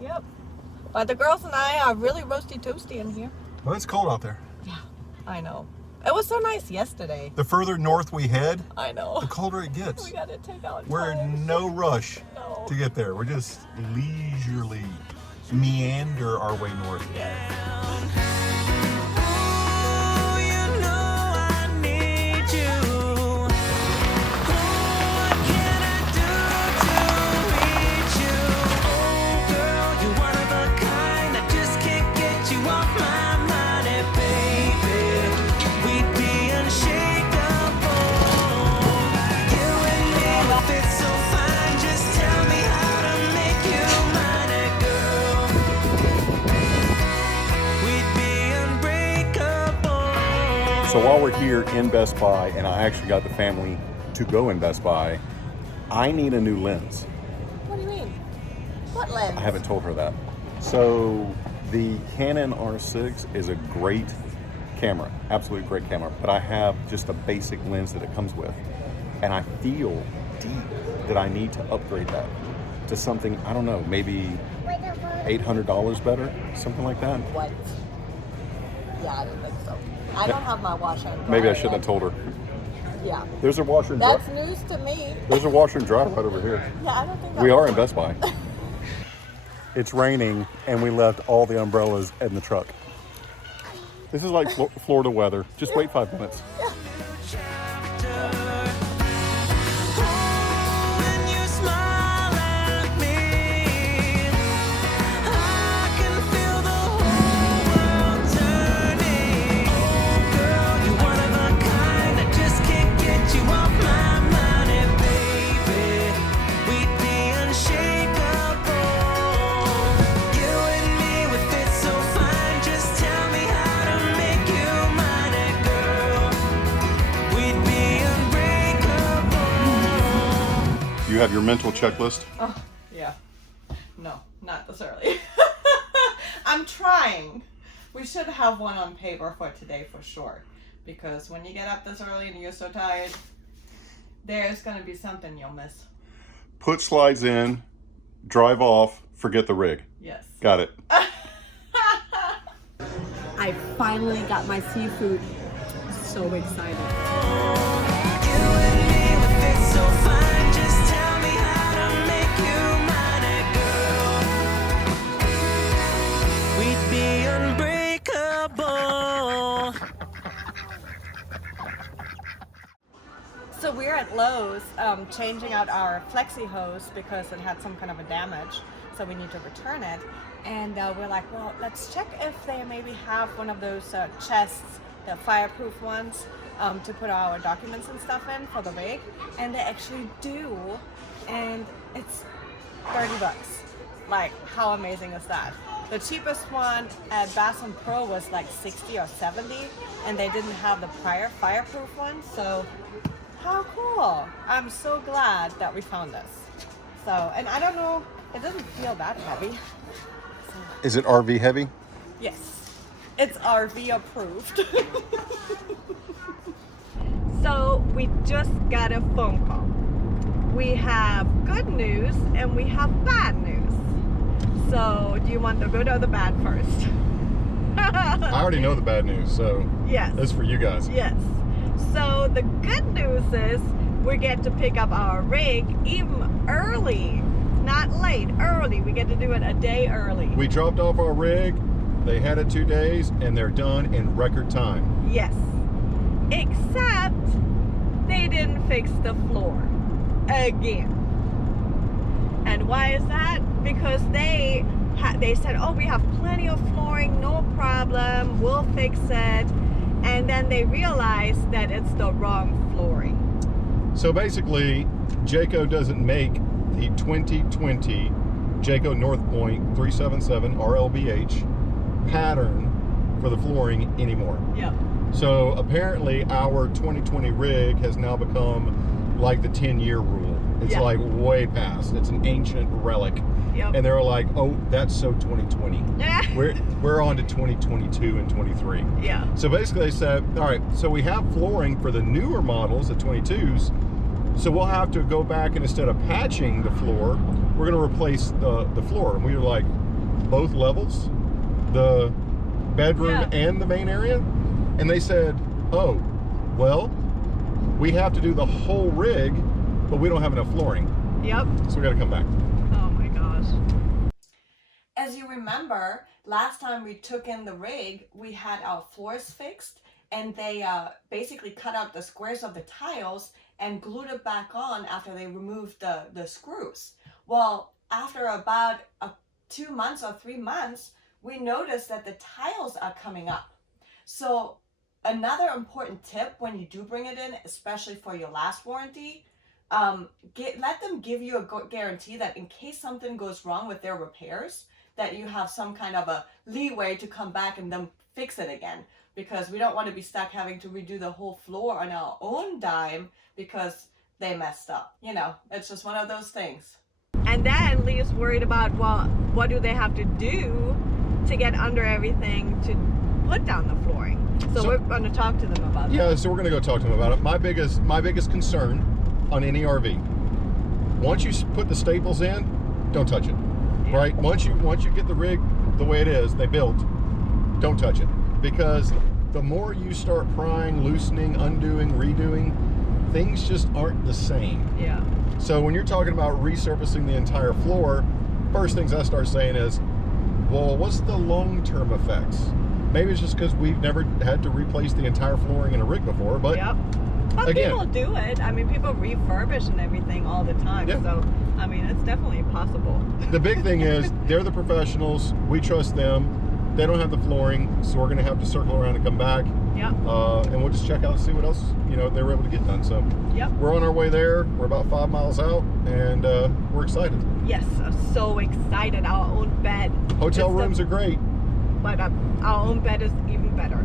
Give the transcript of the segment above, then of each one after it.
Yep. But the girls and I are really roasty toasty in here. Well, it's cold out there. Yeah, I know. It was so nice yesterday. The further north we head, I know. the colder it gets. We gotta take out We're tires. in no rush to get there. We're just leisurely meander our way north. So while we're here in Best Buy, and I actually got the family to go in Best Buy, I need a new lens. What do you mean? What lens? I haven't told her that. So the Canon R6 is a great camera, absolutely great camera, but I have just a basic lens that it comes with. And I feel deep that I need to upgrade that to something, I don't know, maybe $800 better, something like that. What? Yeah, I don't think so. I don't have my washer and dryer. Maybe I shouldn't have told her. Yeah. There's a washer and dryer. That's news to me. There's a washer and dryer right over here. Yeah, I don't think We are in Best Buy. It's raining and we left all the umbrellas in the truck. This is like Florida weather. Just wait 5 minutes. Yeah. You have your mental checklist? Oh, yeah. No, not this early. I'm trying. We should have one on paper for today for sure. Because when you get up this early and you're so tired, there's going to be something you'll miss. Put slides in, drive off, forget the rig. Yes. Got it. I finally got my seafood. So excited. So we're at Lowe's changing out our flexi hose because it had some kind of a damage, so we need to return it. And we're like, well, let's check if they maybe have one of those chests, the fireproof ones, to put our documents and stuff in for the rig. And they actually do, and it's $30. Like, how amazing is that? The cheapest one at Bass & Pro was like 60 or 70, and they didn't have the prior fireproof one, so how cool. I'm so glad that we found this. So, and I don't know, it doesn't feel that heavy. So, Is it RV heavy? yes, it's RV approved. So we just got a phone call. We have good news and we have bad news. So do you want the good or the bad first? I already know the bad news, so Yes. that's for you guys. Yes. So the good news is we get to pick up our rig even early. Not late, early. We get to do it a day early. We dropped off our rig, they had it 2 days, and they're done in record time. Yes. Except they didn't fix the floor again. And why is that? Because they said, oh, we have plenty of flooring, no problem, we'll fix it. And then they realized that it's the wrong flooring. So basically, Jayco doesn't make the 2020 Jayco North Point 377 RLBH pattern for the flooring anymore. Yep. So apparently our 2020 rig has now become like the 10-year rule. It's Yeah. like way past. It's an ancient relic. Yep. And they're like, oh, that's so 2020. We're on to 2022 and 23. Yeah. So basically they said, all right, so we have flooring for the newer models, the 22s, so we'll have to go back and instead of patching the floor, we're going to replace the floor. And we were like, both levels, the bedroom and the main area, and they said, oh, well, we have to do the whole rig, but we don't have enough flooring. Yep. So we got to come back. Oh my gosh. As you remember, last time we took in the rig, we had our floors fixed, and they basically cut out the squares of the tiles and glued it back on after they removed the screws. Well, after about 2 months or 3 months, we noticed that the tiles are coming up. So another important tip when you do bring it in, especially for your last warranty, let them give you a guarantee that in case something goes wrong with their repairs, that you have some kind of a leeway to come back and then fix it again. Because we don't want to be stuck having to redo the whole floor on our own dime because they messed up. You know, it's just one of those things. And then Leah's worried about, well, what do they have to do to get under everything to put down the flooring? So we're going to talk to them about that. Yeah, so we're going to go talk to them about it. My biggest concern on any RV, once you put the staples in, don't touch it. Yeah. Right? Once you get the rig the way it is, they built, don't touch it. Because the more you start prying, loosening, undoing, redoing, things just aren't the same. Yeah. So when you're talking about resurfacing the entire floor, first things I start saying is, well, what's the long-term effects? Maybe it's just because we've never had to replace the entire flooring in a rig before, but But again, people do it. I mean, people refurbish and everything all the time. Yeah. So, I mean, it's definitely possible. The big thing is they're the professionals. We trust them. They don't have the flooring, so we're going to have to circle around and come back. Yep. And we'll just check out and see what else, they were able to get done. So we're on our way there. We're about 5 miles out, and we're excited. Yes, I'm so excited. Our own bed. Hotel rooms are great. But our own bed is even better.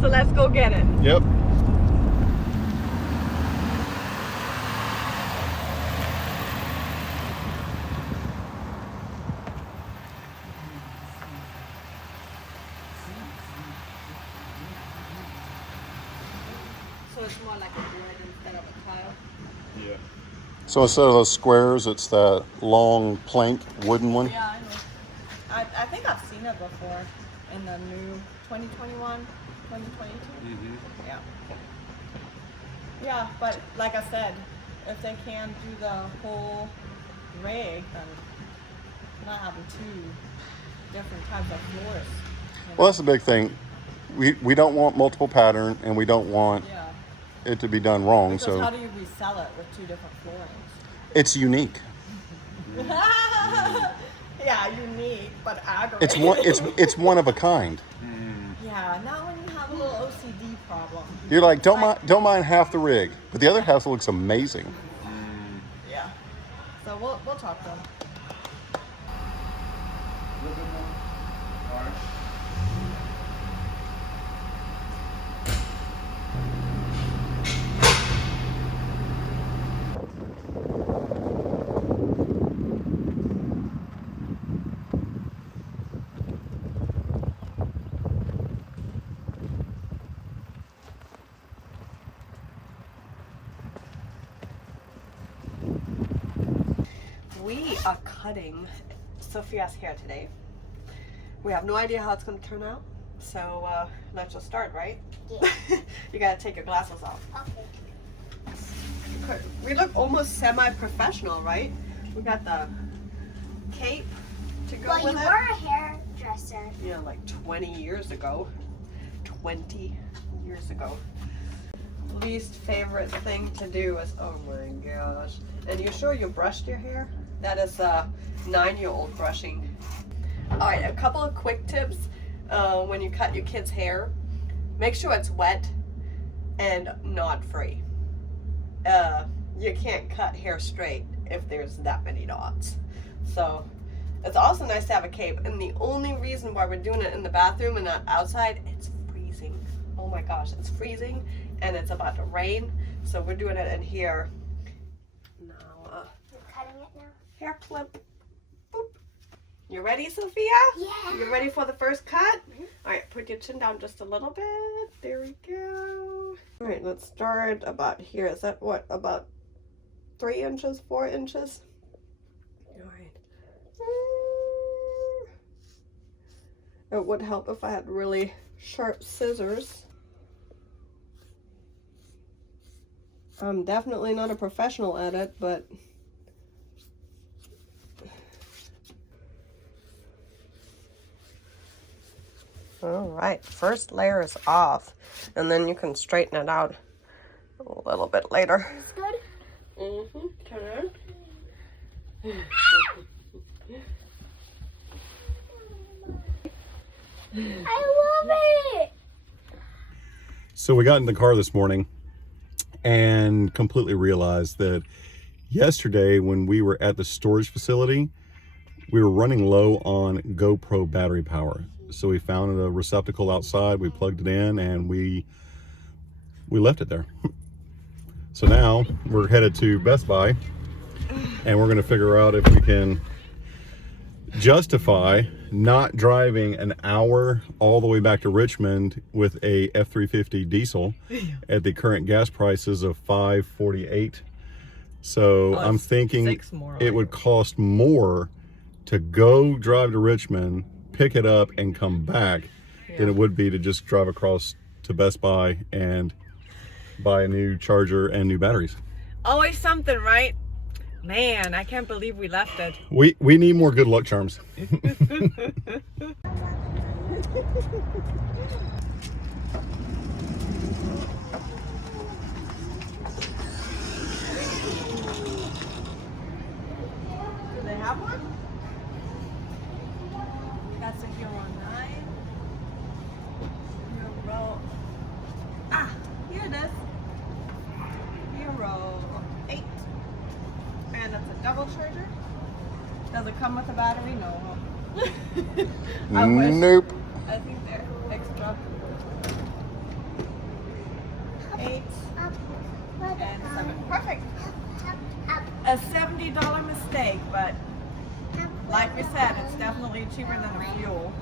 So let's go get it. Yep. So it's more like a board instead of a tile? Yeah. So instead of those squares, it's that long plank wooden one? Yeah, I know. I think I've seen it before in the new 2021, 2022. Mm-hmm. Yeah. Yeah, but like I said, if they can do the whole rig, then not having two different types of floors. Well, that's the big thing. We don't want multiple pattern, and we don't want it to be done wrong. Because so how do you resell it with two different floorings? It's unique. Yeah, unique, but aggravating. It's one of a kind. Yeah, not when you have a little OCD problem. You're like, don't mind half the rig, but the other half looks amazing. Yeah. So we'll talk to them. We are cutting Sophia's hair today. We have no idea how it's going to turn out, so let's just start, right? Yeah. You gotta take your glasses off. Okay. We look almost semi-professional, right? We got the cape to go with it. Well, you were a hairdresser. Yeah, like 20 years ago. 20 years ago. Least favorite thing to do is, oh my gosh. And you sure you brushed your hair? That is 9-year-old brushing. All right, a couple of quick tips when you cut your kid's hair. Make sure it's wet and knot free. You can't cut hair straight if there's that many knots. So it's also nice to have a cape. And the only reason why we're doing it in the bathroom and not outside, it's freezing. Oh my gosh, it's freezing and it's about to rain. So we're doing it in here. You're cutting it now? Hair clip. Boop. You ready, Sophia? Yeah. You ready for the first cut? Mm-hmm. All right, put your chin down just a little bit. There we go. All right, let's start about here. Is that what, about 3 inches, 4 inches? All right. It would help if I had really sharp scissors. I'm definitely not a professional at it, but all right, first layer is off, and then you can straighten it out a little bit later. It's good. Mm-hmm. Turn. I love it. So we got in the car this morning and completely realized that yesterday when we were at the storage facility, we were running low on GoPro battery power. So we found a receptacle outside, we plugged it in, and we left it there. So now we're headed to Best Buy, and we're going to figure out if we can justify not driving an hour all the way back to Richmond with a F-350 diesel at the current gas prices of $5.48. So I'm thinking it would cost more to go drive to Richmond, pick it up, and come back than it would be to just drive across to Best Buy and buy a new charger and new batteries. Always something, right? Man, I can't believe we left it. We need more good luck charms. Do they have one? That's a Hero 9. Hero. Ah, here it is. Hero 8. And it's a double charger. Does it come with a battery? No. I wish. Nope. I think they're extra. 8 and 7. Perfect. A $70 mistake, but like we said, it's definitely cheaper than the fuel.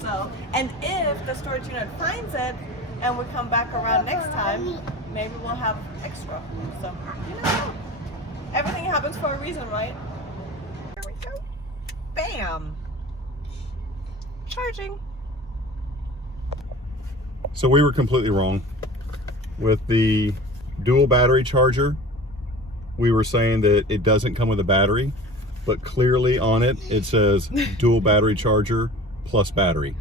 So, and if the storage unit finds it and we come back around next time, maybe we'll have extra. So, you never know. Everything happens for a reason, right? There we go. Bam. Charging. So we were completely wrong with the dual battery charger. We were saying that it doesn't come with a battery, but clearly on it, it says dual battery charger plus battery.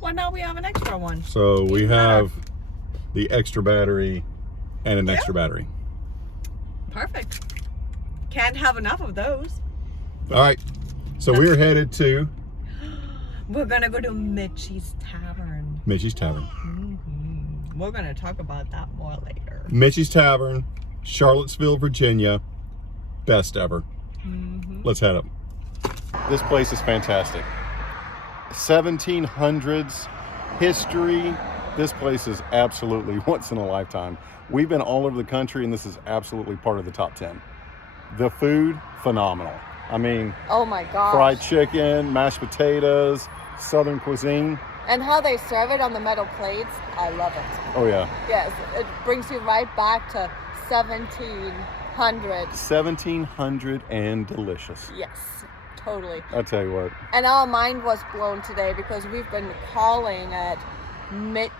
Well, now we have an extra one. So we have the extra battery and an extra battery. Perfect. Can't have enough of those. All right. So we're headed to We're gonna go to Michie's Tavern. Michie's Tavern. We're gonna talk about that more later. Michie's Tavern, Charlottesville, Virginia. Best ever. Let's head up. This place is fantastic. 1700s history. This place is absolutely once in a lifetime. We've been all over the country, and this is absolutely part of the top 10. The food, phenomenal. I mean, Oh my gosh. fried chicken, mashed potatoes, southern cuisine. And how they serve it on the metal plates, I love it. Oh yeah. Yes, it brings you right back to 1700s. 1700 and delicious. Yes, totally. I tell you what. And our mind was blown today because we've been calling it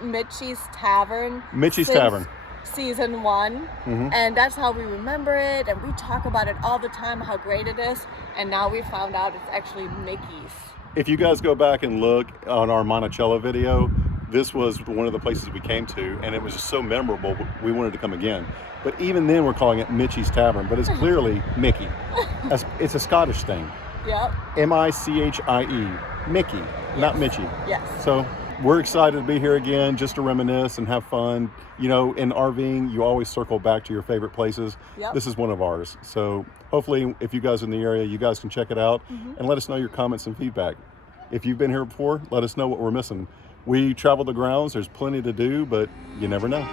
Michie's Tavern. Michie's since Tavern. Season 1, and that's how we remember it, and we talk about it all the time, how great it is, and now we found out it's actually Mickey's. If you guys go back and look on our Monticello video, this was one of the places we came to, and it was just so memorable, we wanted to come again. But even then, we're calling it Michie's Tavern, but it's clearly Mickey. It's a Scottish thing. Yep. M-I-C-H-I-E. Mickey, not Michie. Yes. So we're excited to be here again, just to reminisce and have fun. You know, in RVing, you always circle back to your favorite places. Yep. This is one of ours. So hopefully, if you guys are in the area, you guys can check it out and let us know your comments and feedback. If you've been here before, let us know what we're missing. We travel the grounds. There's plenty to do, but you never know.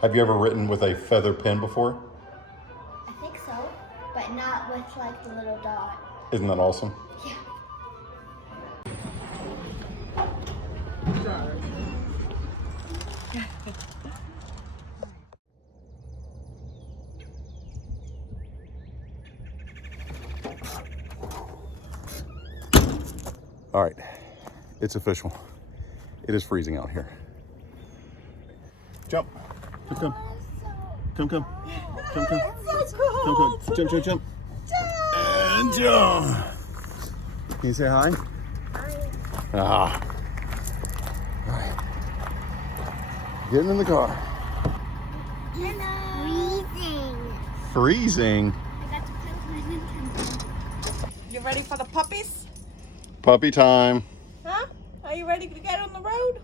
Have you ever written with a feather pen before? I think so, but not with like the little dot. Isn't that awesome? Yeah. All right, it's official. It is freezing out here. Jump. Come. Come. Come. Come. Come. Come. Jump. Jump. Jump. And jump. Can you say hi? Ah. All right. Getting in the car. Freezing. Freezing. I got to play with my Nintendo. You ready for the puppies? Puppy time. Huh? Are you ready to get on the road?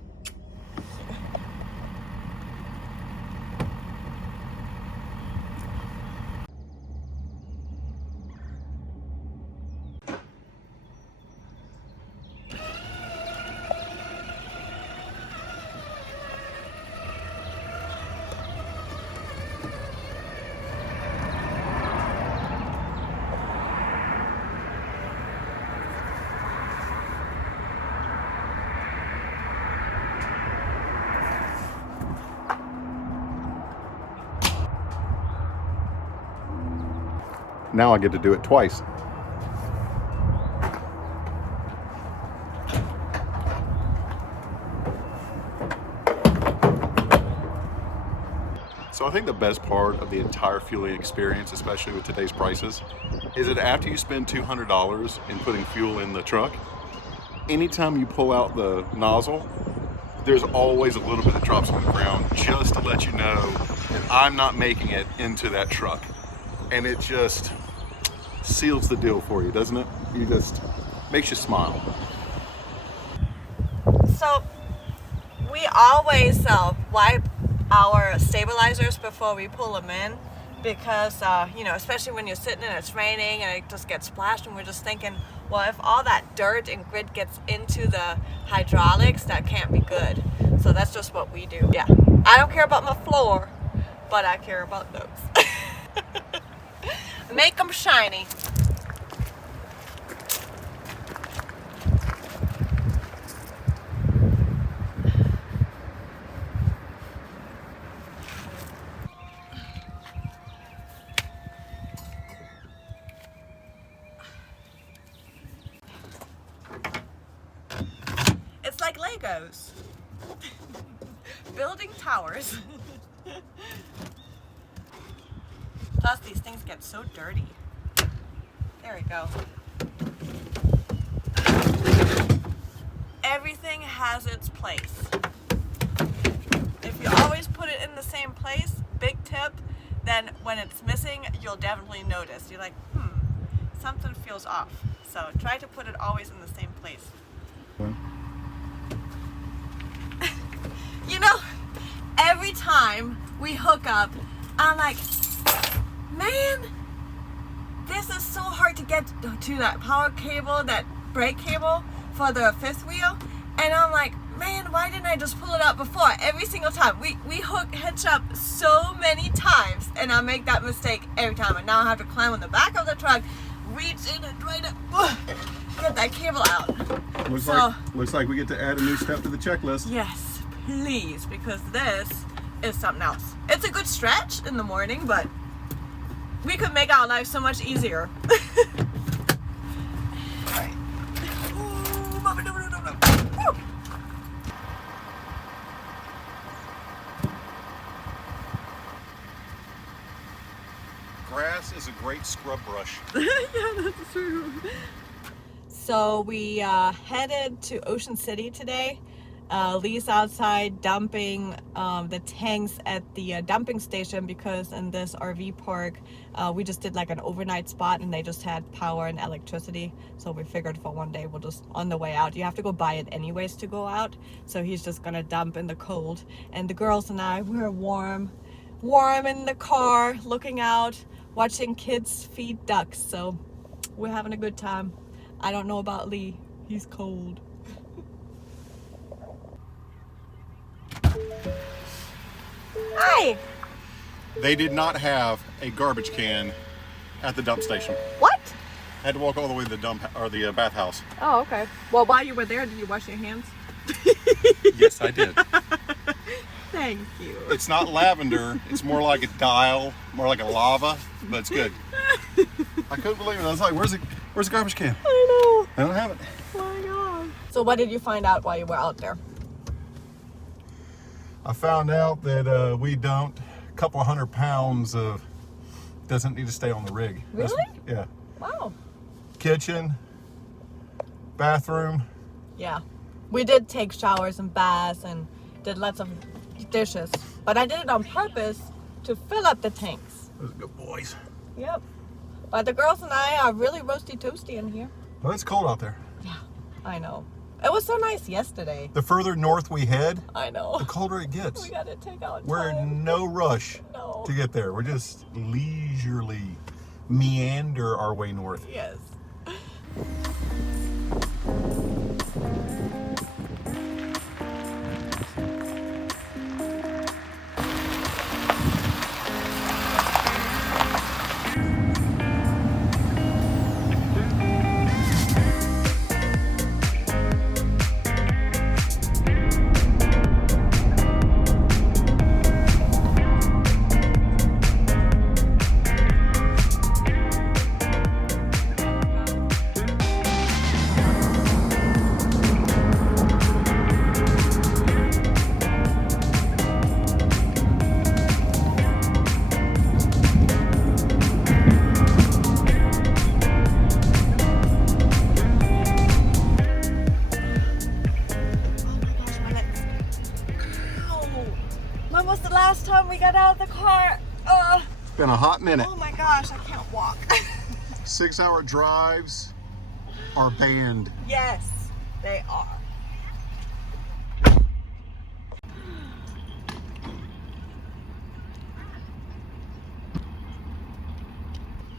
Now I get to do it twice. So I think the best part of the entire fueling experience, especially with today's prices, is that after you spend $200 in putting fuel in the truck, anytime you pull out the nozzle, there's always a little bit that drops on the ground just to let you know that I'm not making it into that truck. And it just seals the deal for you, doesn't it? You just makes you smile. So we always wipe our stabilizers before we pull them in because, you know, especially when you're sitting and it's raining and it just gets splashed, and we're just thinking, well, if all that dirt and grit gets into the hydraulics, that can't be good. So that's just what we do. Yeah, I don't care about my floor, but I care about those. Make them shiny. It's like Legos. Building towers. Plus, these things get so dirty. There we go. Everything has its place. If you always put it in the same place, big tip, then when it's missing, you'll definitely notice. You're like, something feels off. So try to put it always in the same place. You know, every time we hook up, I'm like, man, this is so hard to get to that power cable, that brake cable for the fifth wheel. And I'm like, man, why didn't I just pull it out before? Every single time. We hitch up so many times, and I make that mistake every time. And now I have to climb on the back of the truck, reach in and try to get that cable out. Looks like we get to add a new step to the checklist. Yes, please, because this is something else. It's a good stretch in the morning, but we could make our life so much easier. Alright. Grass is a great scrub brush. Yeah, that's true. So we headed to Ocean City today. Lee's outside dumping the tanks at the dumping station because in this RV park we just did like an overnight spot and they just had power and electricity. So we figured for one day we'll just, on the way out, you have to go buy it anyways to go out. So he's just gonna dump in the cold. And the girls and I, we're warm in the car, looking out, watching kids feed ducks. So we're having a good time. I don't know about Lee, he's cold. Hi. They did not have a garbage can at the dump station. What? Had to walk all the way to the dump or the bathhouse. Oh, okay. Well, while you were there, did you wash your hands? Yes, I did. Thank you. It's not lavender. It's more like a dial, more like a lava, but it's good. I couldn't believe it. I was like, where's the garbage can? I I don't have it. know. Oh my God. So what did you find out while you were out there? I found out that we dumped a couple 100 pounds of, doesn't need to stay on the rig. Really? Yeah. Wow. Kitchen, bathroom. Yeah. We did take showers and baths and did lots of dishes. But I did it on purpose to fill up the tanks. Those are good boys. Yep. But the girls and I are really roasty toasty in here. Well, it's cold out there. Yeah, I know. It was so nice yesterday. The further north we head, I know. the colder it gets. We gotta take our time. We're in no rush No. to get there. We're just leisurely meander our way north. Yes. When was the last time we got out of the car? It's been a hot minute. Oh my gosh, I can't walk. 6-hour drives are banned. Yes, they are.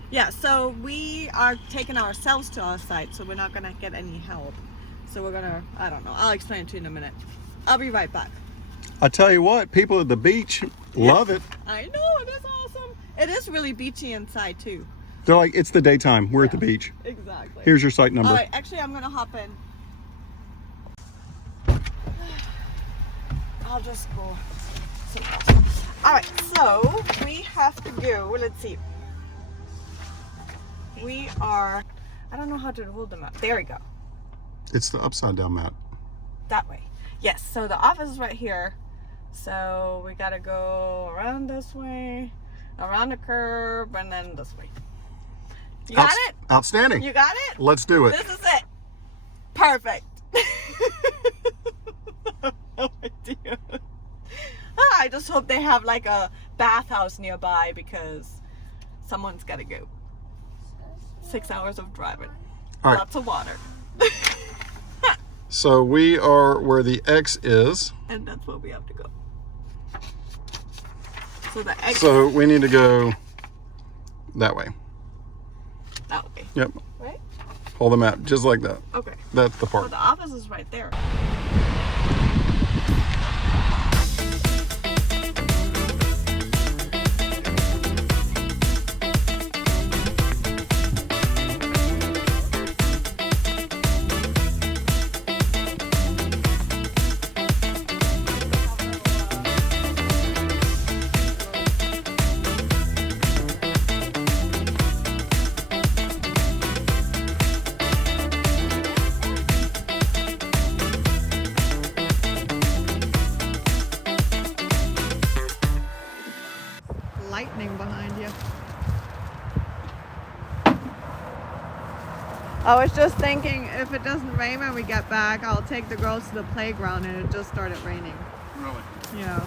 Yeah, so we are taking ourselves to our site, so we're not gonna get any help. So we're gonna, I don't know, I'll explain it to you in a minute. I'll be right back. I tell you what, people at the beach love it. I know, it is awesome. It is really beachy inside too. They're like, it's the daytime. We're at the beach. Exactly. Here's your site number. All right, actually, I'm gonna hop in. I'll just go somewhere else. All right, so we have to go. Let's see. We are. I don't know how to hold them up. There we go. It's the upside down mat. That way. Yes. So the office is right here. So we gotta go around this way, around the curb, and then this way. You got it? Outstanding. You got it? Let's do it. This is it. Perfect. No idea. I just hope they have like a bathhouse nearby because someone's got to go. 6 hours of driving. All right. Lots of water. So we are where the X is. And that's where we have to go. So the X. So we need to go that way. That way. Yep. Right? Hold the map just like that. Okay. That's the So part. the office is right there. Lightning behind you. I was just thinking if it doesn't rain when we get back, I'll take the girls to the playground, and it just started raining. Really? Yeah.